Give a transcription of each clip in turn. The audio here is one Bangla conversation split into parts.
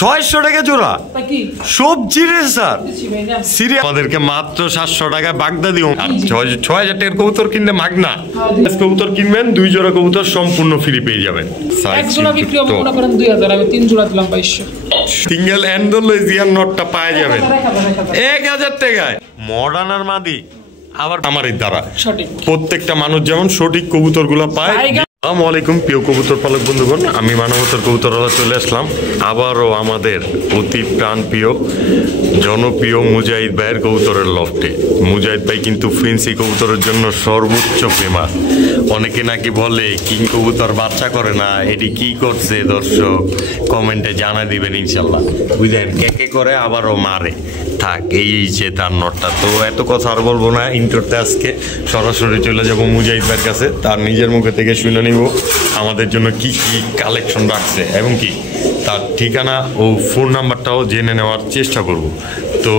600 টাকা জোড়া সবজি রে স্যার সিরিয়াস আমাদেরকে মাত্র 700 টাকা বাগদা দিও আর 6000 টাকার কবুতর কিনলে মাগনা কবুতর কিনবেন 2 জোড়া কবুতর সম্পূর্ণ ফ্রি পেয়ে যাবেন এক জোড়া বিক্রি হবে মনে করেন 2000 আমি 3 জোড়া দিলাম 2200 সিঙ্গেল অ্যান্ডোলজিয়ান নটটা পাওয়া যাবে 1000 টাকায় মডার্ন আর মাদি আবার আমারই দ্বারা সঠিক প্রত্যেকটা মানুষ যেমন সঠিক কবুতরগুলো পায়। আসসালামু আলাইকুম প্রিয় কবুতর পালক বন্ধুগণ, আমি মানবতার কবুতরওয়ালা চলে আসলাম আবারও আমাদের অতি প্রাণপ্রিয় জনপ্রিয় মুজাহিদ ভাইয়ের কবুতরের লফটে। মুজাহিদ ভাই কিন্তু ফেন্সি কবুতরের জন্য সর্বোচ্চ ফেমাস। অনেকে নাকি বলে কিং কবুতর বাচ্চা করে না, এটি কি করছে দর্শক কমেন্টে জানা দিবেন ইনশাল্লাহ। বুঝলেন কে কে করে আবারও মারে থাক এই যে তার নটটা। তো এত কথা আর বলবো না, ইন্টারতে আজকে সরাসরি চলে যাব মুজাহিদ ভাইয়ের কাছে, তার নিজের মুখে থেকে শুনে নিব আমাদের জন্য কি কি কালেকশন রাখছে এবং কি তার ঠিকানা ও ফোন নাম্বারটাও জেনে নেওয়ার চেষ্টা করব। তো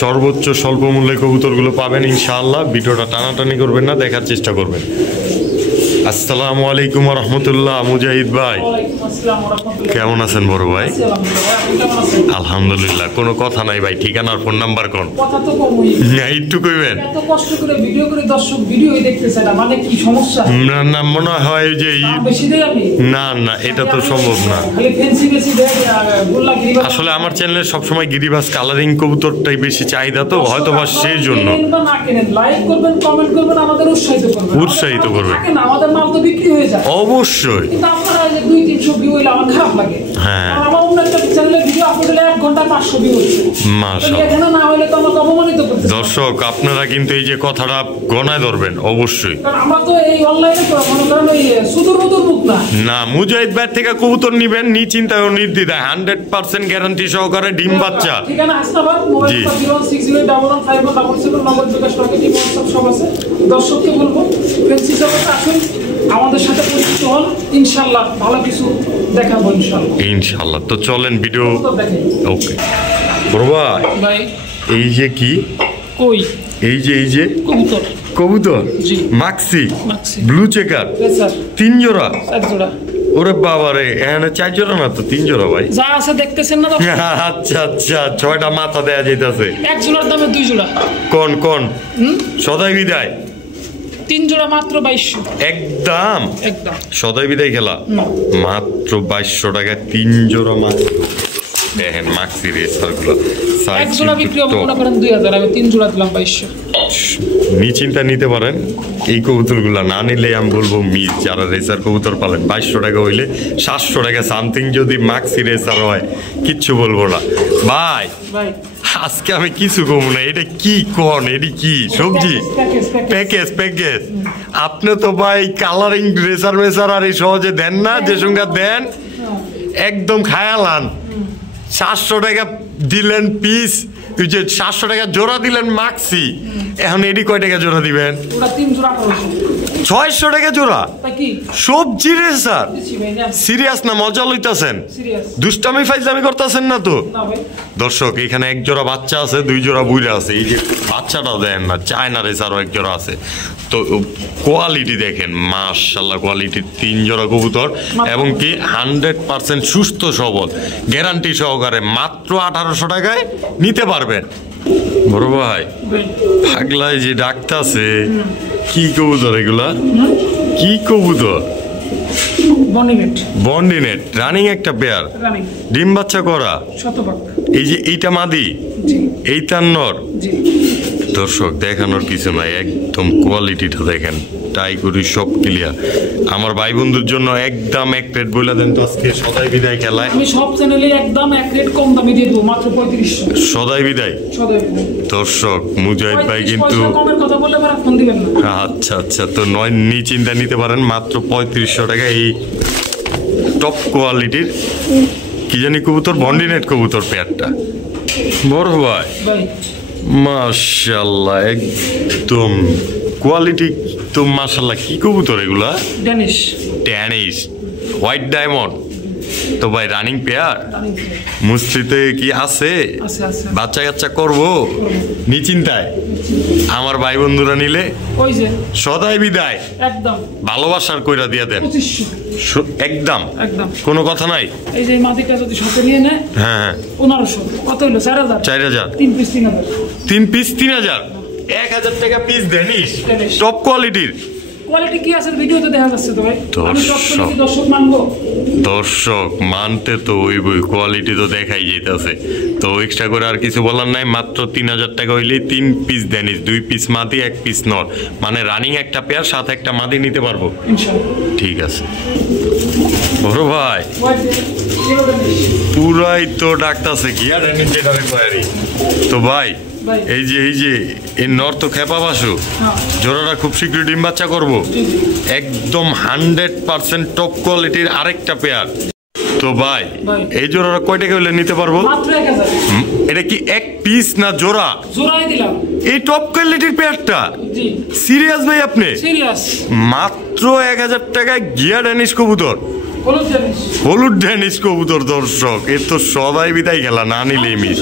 সর্বোচ্চ স্বল্প মূল্যে কবুতরগুলো পাবেন ইনশাআল্লাহ। ভিডিওটা টানাটানি করবেন না, দেখার চেষ্টা করবেন। আসসালামু আলাইকুম ওয়া রাহমাতুল্লাহ। মুজাহিদ ভাই কেমন আছেন বড় ভাই? আলহামদুলিল্লাহ। কোনো কথা নাই ভাই, ঠিকানার ফোন নাম্বার কোন কথা তো কমই একটু কইবেন। এত কষ্ট করে ভিডিও করে দর্শক ভিডিও দেখতেছে না মানে কি সমস্যা? না না মনে হয় যে বেশি দেই আমি না না এটা তো সম্ভব না। খালি ফেন্সি বেশি দেই গোল্লা গিরিবাস। আসলে আমার চ্যানেলে সবসময় গিরিবাস কালারিং কবুতরটাই বেশি চাহিদা, তো হয়তো বা সেই জন্য না কেনেন লাইক করবেন কমেন্ট করবেন আমাদের উৎসাহিত করবেন আমাদের মাল তো বিক্রি হয়ে যায় অবশ্যই, কিন্তু আপনারা যে 200-300 ভিউ হইলে আমার খারাপ লাগে। হ্যাঁ আমার অন্য একটা চ্যানেলে ভিডিও আপলোড হলে 1 ঘন্টা 500 ভিউ হচ্ছে মাশাআল্লাহ, এখানে না হলে তো আমরা অপমানিত করতেছি। দর্শক আপনারা কিন্তু এই যে কথাটা গণায় ধরবেন অবশ্যই, কারণ আমরা তো এই অনলাইনে তো মনে করেন ওই সুদূর মুখ না। না মুজাহিদ ভাই থেকে কবুতর নেবেন নিশ্চিন্তায় ও নির্দ্বিধায় 100% গ্যারান্টি সহকারে ডিম বাচ্চা। ঠিকানা হাসনাবাদ, মোবাইল নাম্বার 060815177 নম্বর যোগাযোগ করে টিম WhatsApp সব আছে। দর্শককে বলবো ফেন্সি জগতে আসুন, আমাদের সাথে পরিচিত হন, ইনশাআল্লাহ ভালো কিছু দেখাবো ইনশাআল্লাহ। তো চলেন ভিডিও ওকে। বড় ভাই এই যে কি কই এই যে কবুতর কবুতর জি মাক্সি ব্লু চেকার স্যার 3 জোড়া 4 জোড়া। ওরে বাবা রে, এখানে 4 জোড়া না তো 3 জোড়া ভাই যা আছে দেখতেছেন না? আচ্ছা আচ্ছা 6টা মাথা দেয়া যাইতাছে। এক জোড়ার দামে 2 জোড়া। কোন কোন সদাই বিদায় 3 জোড়া মাত্র 2200 একদম সদাই বিদায় খেলা মাত্র 2200 টাকা 3 জোড়া মাত্র। দেখেন মাক্সি রেসারগুলো এক জোড়া বিক্রি হবে মনে করেন 2000 আমি 3 জোড়া দিলাম 2200। নিশ্চিন্তা নিতে পারেন এই কবুতরগুলো, না নিলে আমি বলবো মিস। যারা রেসার কবুতর পালেন 2200 টাকা হইলে 700 টাকা সামথিং যদি মাক্সি রেসার হয় কিচ্ছু বলবো না ভাই। আজকে আমি কিছু কমু না, এটা কি কোন এটি কি সবজি প্যাকেজ আপনি তো ভাই কালারিং রেসার মেসার আর এই সহজে দেন না, যে সঙ্গে দেন একদম খায়ালান। 700 টাকা দিলেন পিস, 700 টাকা জোড়া দিলেন মাক্সি, এখন এডি কয় টাকা জোড়া দিবেন? 600 টাকা জোড়া সবজি রে স্যার সিরিয়াস না মজা লইতাছেন? দুষ্টামি ফাইজলামি করতেছেন না তো? দর্শক এখানে 1 জোড়া বাচ্চা আছে, 2 জোড়া বুইড়া আছে। এই যে বাচ্চাটাও দেন না, চায়না রে স্যার 1 জোড়া আছে। তো কোয়ালিটি দেখেন মাশাআল্লাহ, কোয়ালিটি 3 জোড়া কবুতর এবং কি 100% সুস্থ সবল গ্যারান্টি সহকারে মাত্র 1800 টাকায় নিতে পারবেন। বড় ভাই পাগলায় যে ডাকতে আছে কি কবুতর এগুলা? কি কবুতর? বন্ডিনেট রানিং একটা পেয়ার, ডিম বাচ্চা করা শতভাগ। এই যে এইটা মাদি, এইটা নর। দর্শক দেখানোর কিছু নাই, একদম কোয়ালিটিটা দেখেন টাইগুরি সব ক্লিয়ার। আমার ভাই বন্ধুর জন্য একদম 1 রেট বলে দেন তো আজকে সদাই বিদায় খেলায়। আমি সব চ্যানেলে একদম 1 রেট কম দামে দিয়ে দেব মাত্র 3500 সদাই বিদায়। দর্শক মুজাহিদ ভাই কিন্তু কমের কথা বললে আর ফোন দিবেন না। আচ্ছা আচ্ছা তো নয় নিশ্চিন্তা নিতে পারেন মাত্র 3500 টাকা এই টপ কোয়ালিটির কি জানি কবুতর বন্ডিনেট কবুতর পেয়ারটা। বড় ভাই মাশাআল্লাহ একদম কোয়ালিটি তো মাশাআল্লাহ। কি কবুতর এগুলা? ড্যানিশ হোয়াইট ডায়মন্ড তো ভাই রানিং পেয়ার মুস্তিতে কি আছে? বাচ্চা কাচ্চা করবো নিশ্চিন্তায়। আমার ভাই বন্ধুরা নিলে সদাই বিদায় একদম ভালোবাসার কইরা দিয়ে দেন, একদম কোনো কথা নাই। এই যে মাটিটা যদি সাথে নিয়ে নেয়, হ্যাঁ 1500 কত হলো? 4000 3 পিস 3000 1000 টাকা পিস দেনিস টপ কোয়ালিটির। কোয়ালিটি কি আছে ভিডিওতে দেখা যাচ্ছে তো ভাই, আমি টপ কোয়ালিটি দর্শক মানবো? দর্শক মানতে তো ওই কোয়ালিটি তো দেখাই যাইতেছে, তো এক্সট্রা করে আর কিছু বলার নাই। মাত্র 3000 টাকা হইলেই 3 পিস দেনিস, 2 পিস মাদি 1 পিস নর, মানে রানিং একটা পেয়ার সাথে একটা মাদি নিতে পারবো ইনশাআল্লাহ। ঠিক আছে বড় ভাই, পুরাই তো ডাকতাছে কি আর যেটারে কয়ারি। তো ভাই এই যে এই নর তো খেপা বাসু, জোড়াটা খুব শীঘ্রই ডিম বাচ্চা করবো, একদম 100% টপ কোয়ালিটির আরেকটা পেয়ার। তো ভাই এই জোড়াটা কয় টাকা হলে নিতে পারবো? এটা কি এক পিস না জোড়া? জোড়াই দিলাম এই টপ কোয়ালিটির পেয়ারটা। সিরিয়াস ভাই আপনি? সিরিয়াস। মাত্র 1000 টাকায় গিয়া ড্যানিশ কবুতর, হলুদ ড্যানিশ কবুতর। দর্শক এ তো সবাই বিদায় গেলা না নিলেই মিস।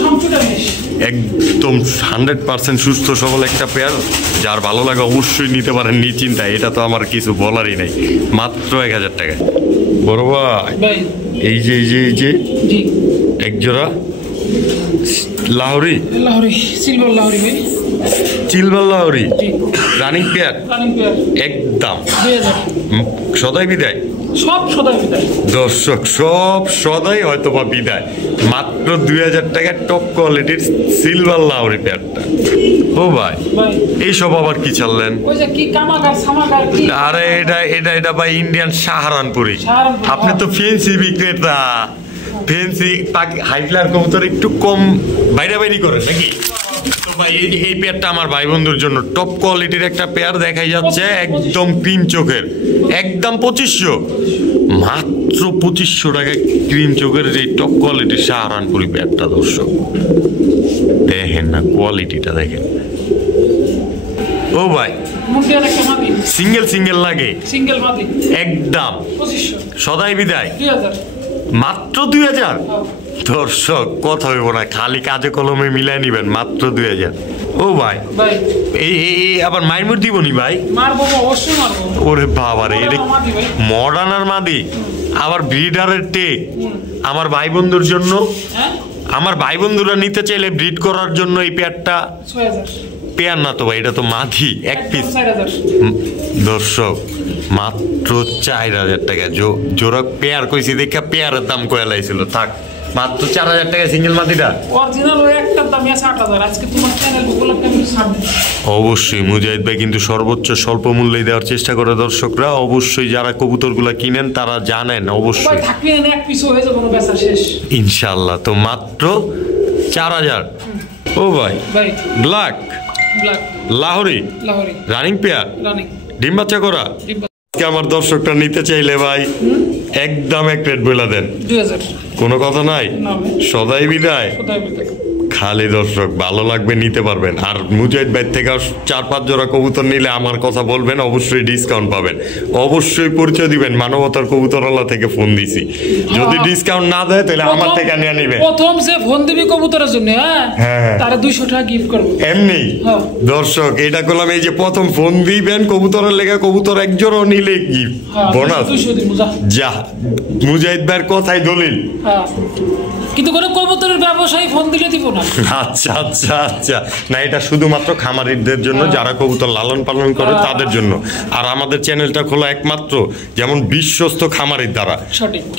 একদম 100% সুস্থ সবল একটা পেয়ার, যার ভালো লাগে অবশ্যই নিতে পারেন নিশ্চিন্তায়, এটা তো আমার কিছু বলারই নাই। মাত্র 1000 টাকায় বড় ভাই। এই যে এক জোড়া Lahori silver Lahori running pair, একদম সদাই বিদায়, সব সদাই বিদায়। দর্শক সব সদাই হয়তো বা বিদায়। মাত্র 2000 টাকার টপ কোয়ালিটির সিলভার লাহোরি পেয়ারটা। ও ভাই এইসব আবার কি চাললেন? আরে এটা ভাই ইন্ডিয়ান সাহারানপুরি। আপনি তো ফেন্সি বিক্রেতা, ফেন্সি হাইফ্লার কবুতর একটু কম বাইরাবাইরি করেন নাকি? তো ভাই এই পেয়ারটা আমার ভাই বন্ধুর জন্য টপ কোয়ালিটির একটা পেয়ার দেখাই যাচ্ছে, একদম ক্রিম চোখের, একদম 2500, মাত্র 2500 টাকায় ক্রিম চোখের যে টপ কোয়ালিটির সাহারানপুরি পেয়ারটা। দর্শক দেখেন না কোয়ালিটিটা, দেখেন। ও ভাই সিঙ্গেল লাগে, একদম সদাই বিদায়, মাত্র 2000। দর্শক কথা হইব না, খালি কাজে কলমে মিলাই নিবেন, মাত্র 2000। ও ভাই এই আবার মাইমুর দিবনি ভাই? ওরে বাবা রে, এটা মডার্নার মাদি আবার ব্রিডারের টেক। আমার ভাই বন্ধুর জন্য, আমার ভাই বন্ধুরা নিতে চাইলে ব্রিড করার জন্য এই পেয়ারটা, পেয়ার না তো ভাই, এটা তো মাদি, এক পিস। দর্শক মাত্র 4000 টাকা জোড়া পেয়ার কইছি, দেখা পেয়ারের দাম কয়া লাইছিল। থাক মাত্র 4000 টাকা সিঙ্গেল মাদিটা। অরিজিনাল ওই একটার দাম আছে 8000। আজকে তোমার চ্যানেল উপলক্ষে আমি ছাড় দিই। অবশ্যই মুজাহিদ ভাই কিন্তু সর্বোচ্চ স্বল্প মূল্যে দেওয়ার চেষ্টা করে দর্শকরা। অবশ্যই যারা কবুতরগুলা কিনেন তারা জানেন অবশ্যই। ভাই থাকলে না এক পিস হয়ে যাবে, বেচা শেষ ইনশাআল্লাহ। তো মাত্র 4000। ও ভাই ব্ল্যাক লাহোরি রানিং পেয়ার, ডিম বাচ্চা করা। আমার দর্শকটা নিতে চাইলে ভাই একদম এক রেট বলে দেন, 2000, কোনো কথা নাই, সদাই বিদায়। খালি দর্শক ভালো লাগবে নিতে পারবেন। আর মুজাহিদ ভাই থেকে 4-5 জোড়া কবুতর নিলে আমার কথা বলবেন, অবশ্যই ডিসকাউন্ট পাবেন। অবশ্যই পরিচয় দিবেন, মানবতার কবুতরওয়ালা থেকে ফোন দিছি, যদি ডিসকাউন্ট না দেয় তাহলে আমার থেকে নিয়ে নেবেন। প্রথম সে ফোন দিবি কবুতরের জন্য, হ্যাঁ তারে 200 টাকা গিফট করব এমনি। দর্শক এটা করলাম, এই যে প্রথম ফোন দিবেন কবুতরের লেগে, কবুতর এক জোড়া নিলে গিফট বোনাস। যা মুজাহিদ ভাইয়ের কথাই দলিল, কিন্তু কোনো কবুতরের ব্যবসায়ী ফোন দিলে দিব না। আচ্ছা আচ্ছা আচ্ছা, না এটা শুধুমাত্র খামারিদের জন্য, যারা কবুতর লালন পালন করে তাদের জন্য। আর আমাদের চ্যানেলটা খোলা একমাত্র যেমন বিশ্বস্ত খামারির দ্বারা,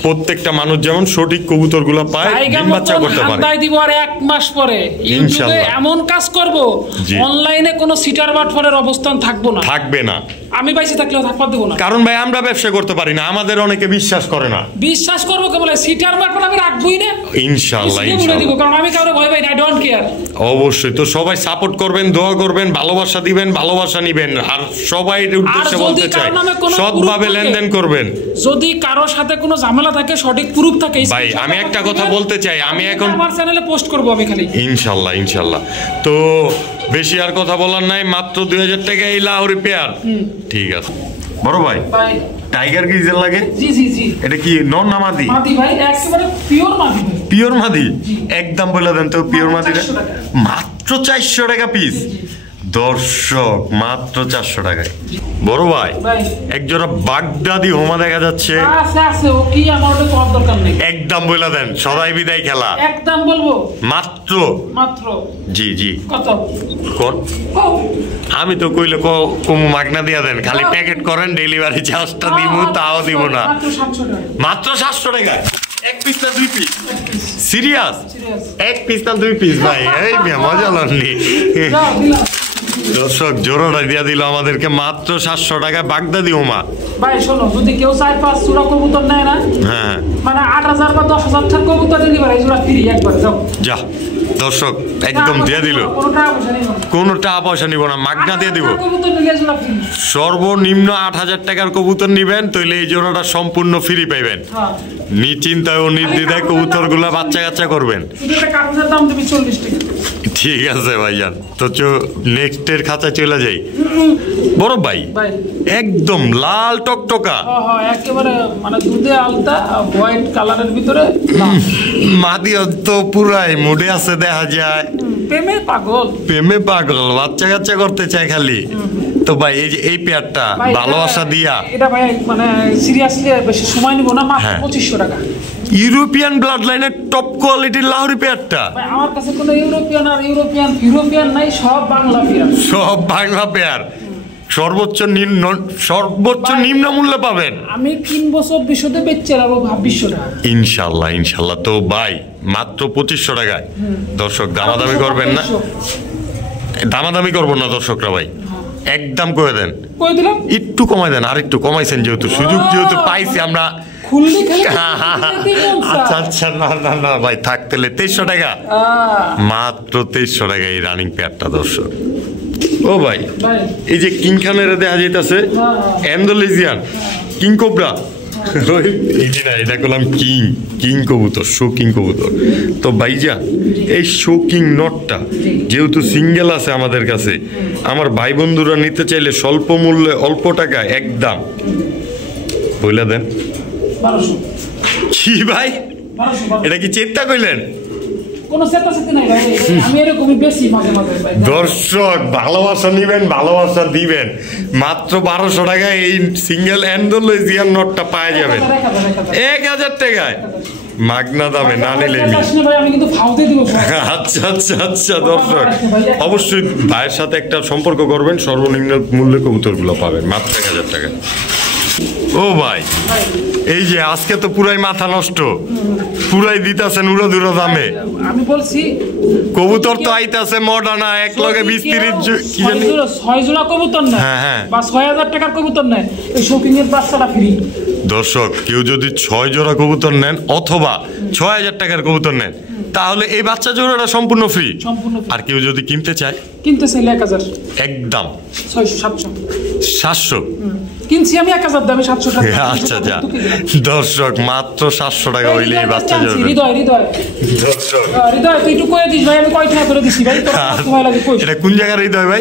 প্রত্যেকটা মানুষ যেমন সঠিক কবুতরগুলো পায়, ডিম বাচ্চা করতে পারে। তাই দিব আর 1 মাস পরে ইউটিউবে এমন কাজ করব, অনলাইনে কোনো সিটার বাটফারের অবস্থান থাকবে না। আমি বাইসে থাকলেও থাকতে দেব না, কারণ ভাই আমরা ব্যবসা করতে পারি না, আমাদের অনেকে বিশ্বাস করে না। বিশ্বাস করবো কে বলে? সিটার বাটফার আমি রাখবই না ইনশাআল্লাহ, ইনশাআল্লাহ, কারণ আমি কারো ভয় পাই না, আই ডোন্ট কেয়ার। অবশ্যই। তো সবাই সাপোর্ট করবেন, দোয়া করবেন, ভালোবাসা দিবেন, ভালোবাসা নিবেন। আর সবাই উদ্দেশ্যে বলতে চাই, সৎভাবে লেনদেন করবেন। যদি কারো সাথে কোনো ঝামেলা থাকে, সঠিক প্রুফ থাকে ভাই, আমি একটা কথা বলতে চাই, আমি এখন আমার চ্যানেলে পোস্ট করব আমি খালি, ইনশাআল্লাহ ইনশাআল্লাহ। তো বেশি আর কথা বলার নাই, মাত্র 2000 টাকা এই লাহোরি পেয়ার। ঠিক আছে বড় ভাই। টাইগার গ্রিজেল লাগে? জি জি জি। এটা কি নর না মাদি? মাদি ভাই, একেবারে পিওর মাদি ভাই। পিওর মাদি? একদম বলে দেন তো পিওর মাদিটা। মাত্র 400 টাকা পিস দর্শক, মাত্র 400 টাকায়। বড় ভাই এক জোড়া বাগদাদি হোমা দেখা যাচ্ছে। একদম বলে দেন, সদাই বিদায় খেলা। একদম বলবো মাত্র মাত্র। জি জি কত কোন? আমি তো কইলে কম মাগনা দিয়া দেন, খালি প্যাকেট করেন, ডেলিভারি চার্জটা দিব, তাও দিব না। মাত্র 700 টাকা। এক পিস না 2 পিস? সিরিয়াস? এক পিস না 2 পিস ভাই? এই মজা লাগলি। দর্শক জোড়াটা দিয়া দিল আমাদেরকে মাত্র 700 টাকা বাগদাদি হোমা। ভাই শোনো, যদি কেউ 4-5 জোড়া কবুতর নেয় না, হ্যাঁ মানে 8000 বা 10000 টাকা কবুতর ডেলিভারি, জোড়া ফ্রি একবার যাও। যা দর্শক একদম দিয়ে দিল, কোনো টাকা পয়সা নিব না, মাগনা দিয়ে দিব। সর্বনিম্ন 8000 টাকার কবুতর নিবেন, তাহলে এই জোড়াটা সম্পূর্ণ ফ্রি পাইবেন। নিশ্চিন্তায় ও নির্দ্বিধায় কবুতর গুলা বাচ্চা কাচ্চা করবেন। ঠিক আছে ভাইজান, তো নেক্সটের খাঁচা চলে যাই। বড় ভাই একদম লাল টকটকা, একেবারে মানে দুধে আলতা, হোয়াইট কালারের ভিতরে মাদি তো পুরাই মুডে আছে, দেখা যায় প্রেমে পাগল, প্রেমে পাগল, বাচ্চা কাচ্চা করতে চায় খালি। তো ভাই এই যে এই পেয়ারটা ভালোবাসা দিয়া, এটা ভাই মানে সিরিয়াসলি বেশি সময় নিব না, মাত্র 2500 টাকা। ইউরোপিয়ান ব্লাড লাইনের টপ কোয়ালিটির লাহোরি পেয়ারটা। আমার কাছে কোনো ইউরোপিয়ান আর ইউরোপিয়ান নাই, সব বাংলা পেয়ার, সব বাংলা পেয়ার। সর্বোচ্চ নিম্ন মূল্যে পাবেন। আমি 3 বছর বিশদে বেচে রাখবো 200 টাকা ইনশাআল্লাহ ইনশাআল্লাহ। তো ভাই মাত্র 2500 টাকায়। দর্শক দামাদামি করবেন না, দামাদামি করবো না দর্শকরা ভাই, একদম করে দেন, কই দিলাম, একটু কমাই দেন। আর একটু কমাইছেন যেহেতু, সুযোগ যেহেতু পাইছি আমরা। আচ্ছা আচ্ছা, না না না ভাই থাক, তাহলে 2300 টাকা, মাত্র 2300 টাকা এই রানিং পেয়ারটা। দর্শক ও ভাই এই যে কিং খানের দেখা যাইতেছে অ্যান্ডালুসিয়ান কিং কোবরা, এটা করলাম কিং কবুতর, শো কিং কবুতর। তো ভাইজা এই শো কিং নটটা যেহেতু সিঙ্গেল আছে আমাদের কাছে, আমার ভাই বন্ধুরা নিতে চাইলে স্বল্প মূল্যে অল্প টাকা একদম বইলা দেন। কি ভাই এটা কি চেষ্টা কইলেন? দর্শক ভালোবাসা নিবেন, ভালোবাসা দিবেন, মাত্র 1200 টাকায় এই সিঙ্গেল অ্যান্ডালুসিয়ান নটটা পাওয়া যাবেন 1000 টাকায় মাগনা দামে, না নিলে। আচ্ছা আচ্ছা আচ্ছা দর্শক অবশ্যই ভাইয়ের সাথে একটা সম্পর্ক করবেন, সর্বনিম্ন মূল্যে কবুতরগুলো পাবেন মাত্র 1000 টাকা। ও ভাই এই যে আজকে তো পুরাই মাথা নষ্ট, পুরাই দিতাছেন উড়ো দামে। আমি বলছি কবুতর তো আইতাছে মডার্ন, এক লগে 20-30 কি জানি 6 জোড়া কবুতর না, হ্যাঁ বা 6000 টাকার কবুতর নেয়, এই শৌকিং এর বাচ্চাটা ফ্রি। দর্শক কেউ যদি 6 জোড়া কবুতর নেন অথবা 6000 টাকার কবুতর নেন, তাহলে এই বাচ্চা জোড়াটা সম্পূর্ণ ফ্রি। আর কেউ যদি কিনতে চায়, কিনতে চাইলে 1000 একদম 700 কিনছি আমি 1000 দামে 700 টাকা। আচ্ছা আচ্ছা দর্শক মাত্র 700 টাকা হইলে এই বাচ্চা জোড়া। দর্শক হৃদয় তুই একটু কই দিস ভাই, আমি কয় টাকা করে দিছি ভাই, তোর সময় লাগে কই? এটা কোন জায়গার হৃদয় ভাই?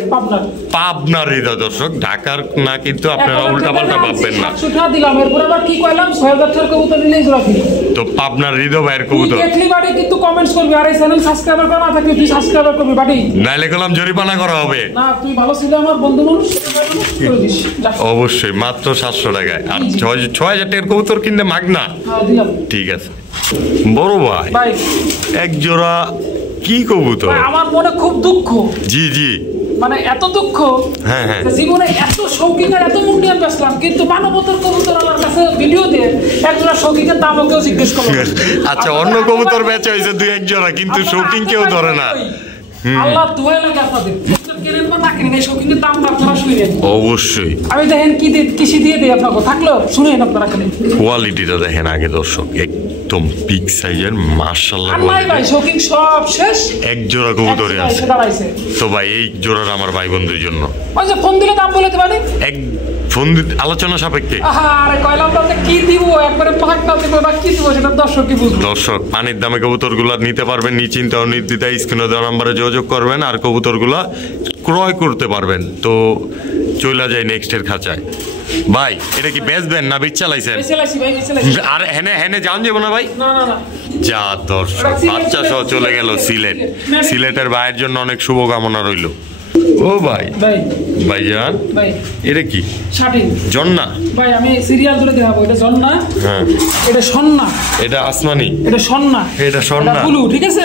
পাবনার হৃদয়। দর্শক ঢাকার না, কিন্তু আপনারা উল্টাপাল্টা ভাববেন না। 700 টাকা দিলাম, এরপর আবার কি কইলাম 6000 টাকার কবুতর নিলে জোড়া ফ্রি। তো পাবনার হৃদয় ভাইয়ের কবুতর দেখলি বাড়ি কিন্তু কমেন্টস করবি, আর এই চ্যানেল সাবস্ক্রাইবার করা না থাকলে তুই সাবস্ক্রাইবার করবি বাড়ি, নাইলে কলম জরিমানা করা হবে। না তুই ভালো ছিল আমার বন্ধু মানুষ, করে দিস অবশ্যই মাত্র 700 টাকায়। আর 6000 টাকার কবুতর কিনলে মাগনা। ঠিক আছে বড় ভাই এক জোড়া কি কবুতর, আমার মনে খুব দুঃখ। জি জি মানে এত দুঃখ, হ্যাঁ হ্যাঁ জীবনে এত শৌকিং আর এত মুন্ডিয়ান বেচলাম, কিন্তু মানবতার কবুতর আমার কাছে ভিডিও দিয়ে এক জোড়া শৌকিংয়ের দাম কেউ জিজ্ঞেস করলো। আচ্ছা অন্য কবুতর বেচা হয়েছে 2-1 জোড়া, কিন্তু শৌকিং কেউ ধরে না। আল্লাহ দোহাই লাগে আপনাদের, অবশ্যই আমি দেখেন কি কৃষি দিয়ে দেয় আপনাকে, থাকলো শুনেন আপনারা খালি কোয়ালিটিটা দেখেন আগে। দর্শক একদম বিগ সাইজের মাশাআল্লাহ, শৌকিং সব শেষ, এক জোড়া কবুতর আছে। তো ভাই এই জোড়াটা আমার ভাই বন্ধুর জন্য, ওই যে ফোন দিলে দাম বলে দিবানি ফোন আলোচনা সাপেক্ষে। আরে কয়লাম তাতে কি দিব, একবারে পাকনা দিব না কি দিব সেটা দর্শক কি বুঝবে। দর্শক পানির দামে কবুতরগুলো নিতে পারবেন, নিশ্চিন্তে ও নির্দ্বিধায় স্ক্রিনে দেওয়া নম্বরে যোগাযোগ করবেন আর কবুতরগুলো ক্রয় করতে পারবেন। তো চলে যায় নেক্সটের খাঁচায়। ভাই এটা কি বেচবেন না বিচ চালাইছেন? আর হেনে হেনে যান যাবো না ভাই? যা দর্শক বাচ্চা সহ চলে গেল সিলেট। সিলেটের ভাইয়ের জন্য অনেক শুভকামনা রইল। ও ভাই ভাইজান এটা কি জন্না? ভাই আমি সিরিয়াল ধরে দেখাবো। এটা জন্না, হ্যাঁ এটা সন্না, এটা আসমানি, এটা সন্না, এটা সন্না ব্লু, ঠিক আছে,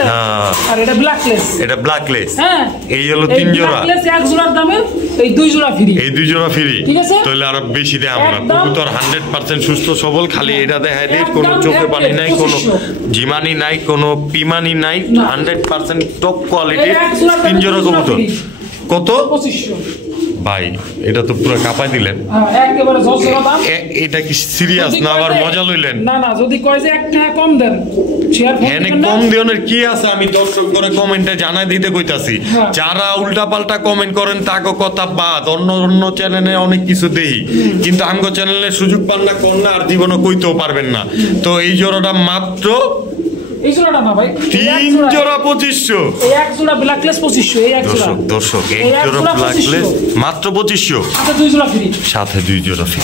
আর এটা ব্ল্যাকলেস, এটা ব্ল্যাকলেস। হ্যাঁ এই হলো 3 জোড়া। ব্ল্যাকলেস এক জোড়ার দামে এই 2 জোড়া ফ্রি, এই 2 জোড়া ফ্রি, ঠিক আছে। তাহলে আরো বেশি দেয় আমরা। কবুতর 100% সুস্থ সবল, খালি এটা দেখাই দিই কোনো চোখে পানি নাই, কোনো জিমানি নাই, কোনো পিমানি নাই, 100% টপ কোয়ালিটির 3 জোড়া কবুতর। কত? 2500। ভাই এটা তো পুরো কাঁপাই দিলেন একেবারে জলসরা দাম। এটা কি সিরিয়াস না আবার মজা লইলেন? না না, যদি কয় যে 1 টাকা কম দেন এনে কম দেওয়ার কি আছে? আমি দর্শক করে কমেন্টে জানাই দিতে কইতাছি। যারা উল্টা পাল্টা কমেন্ট করেন তাকে কথা বাদ, অন্য অন্য চ্যানেলে অনেক কিছু দেই, কিন্তু আমগো চ্যানেলে সুযোগ পান না, কোন না আর জীবনে কইতেও পারবেন না। তো এই জোড়াটা মাত্র এই জোড়াটা না ভাই 3 জোড়া 2500। এই এক জোড়া ব্ল্যাকলেস 2500। এই এক জোড়া দর্শক এক জোড়া ব্ল্যাকলেস মাত্র 2500, সাথে 2 জোড়া ফ্রি, সাথে 2 জোড়া ফ্রি।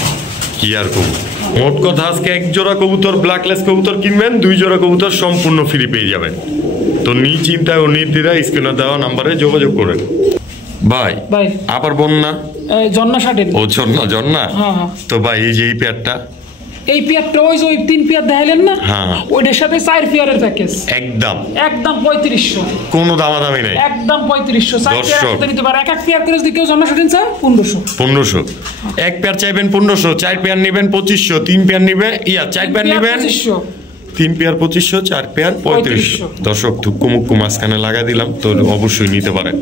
কি আর কবু, মোট কথা আজকে 1 জোড়া কবুতর ব্ল্যাকলেস কবুতর কিনবেন, 2 জোড়া কবুতর সম্পূর্ণ ফ্রি পেয়ে যাবেন। তো নিশ্চিন্তায় ও নির্দ্বিধায় স্ক্রিনে দেওয়া নম্বরে যোগাযোগ করেন। ভাই আবার বন্যা জন্না শার্টের। ও জন্না। তো ভাই এই যে এই পেয়ারটা, এই পেয়ারটা ওই যে 3 পেয়ার দেখাইলেন না, ওইটার সাথে 4 পেয়ারের প্যাকেজ একদম 3500, কোনো দামাদামি নাই, একদম 3500। 4 পেয়ার নিতে পারে, এক পেয়ার করে যদি কেউ জন্না শার্ট চায় 1500। এক পেয়ার চাইবেন 1500, 4 পেয়ার নেবেন 2500, 3 পেয়ার নেবেন 4 পেয়ার নেবেন 3 পেয়ার 2500, 4 পেয়ার 3500। দর্শক থুক্কু মুক্কু মাঝখানে লাগা দিলাম, তো অবশ্যই নিতে পারেন।